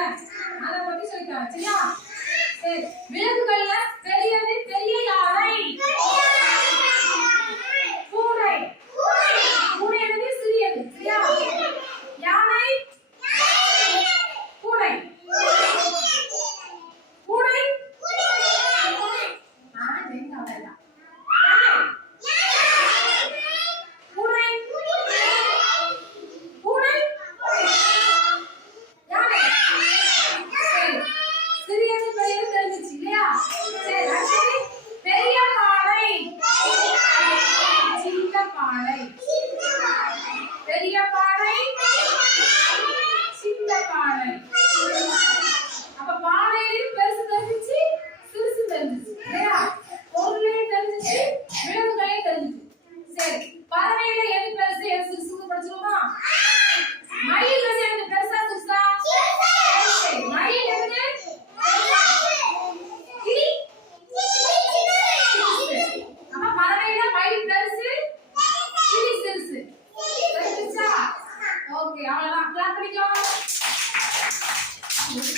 அதை வித்தியாசம் இருக்குல்ல அத பத்தி சொல்லித்தரேன் சரியா? சரி விலங்குகள்ல பெரியது பெரிய யானை பூனை. பூனை என்னது? சிறியது சரியா? யானை. பூனை. பூனை. நானே தெரிஞ்ச அவ்வளவுதான் பூனை பூனை யானை சரி சிறியது பெரியது தெரிஞ்சிச்சு இல்லையா சரி அடுத்தது பெரிய பானை பானை பெரிய பானை சின்ன பானை அப்ப பானையிலையும் பெருசு தெரிஞ்சிச்சு சிறுசு தெரிஞ்சிச்சு இல்லையா? பொருளையும் தெரிஞ்சிச்சு விலங்குகளையும் தெரிஞ்சிச்சு. சரி பறவையில எது பெருசு எது ஓகே அவ்வளவுதான் கிளாப் பண்ணிக்கலாம்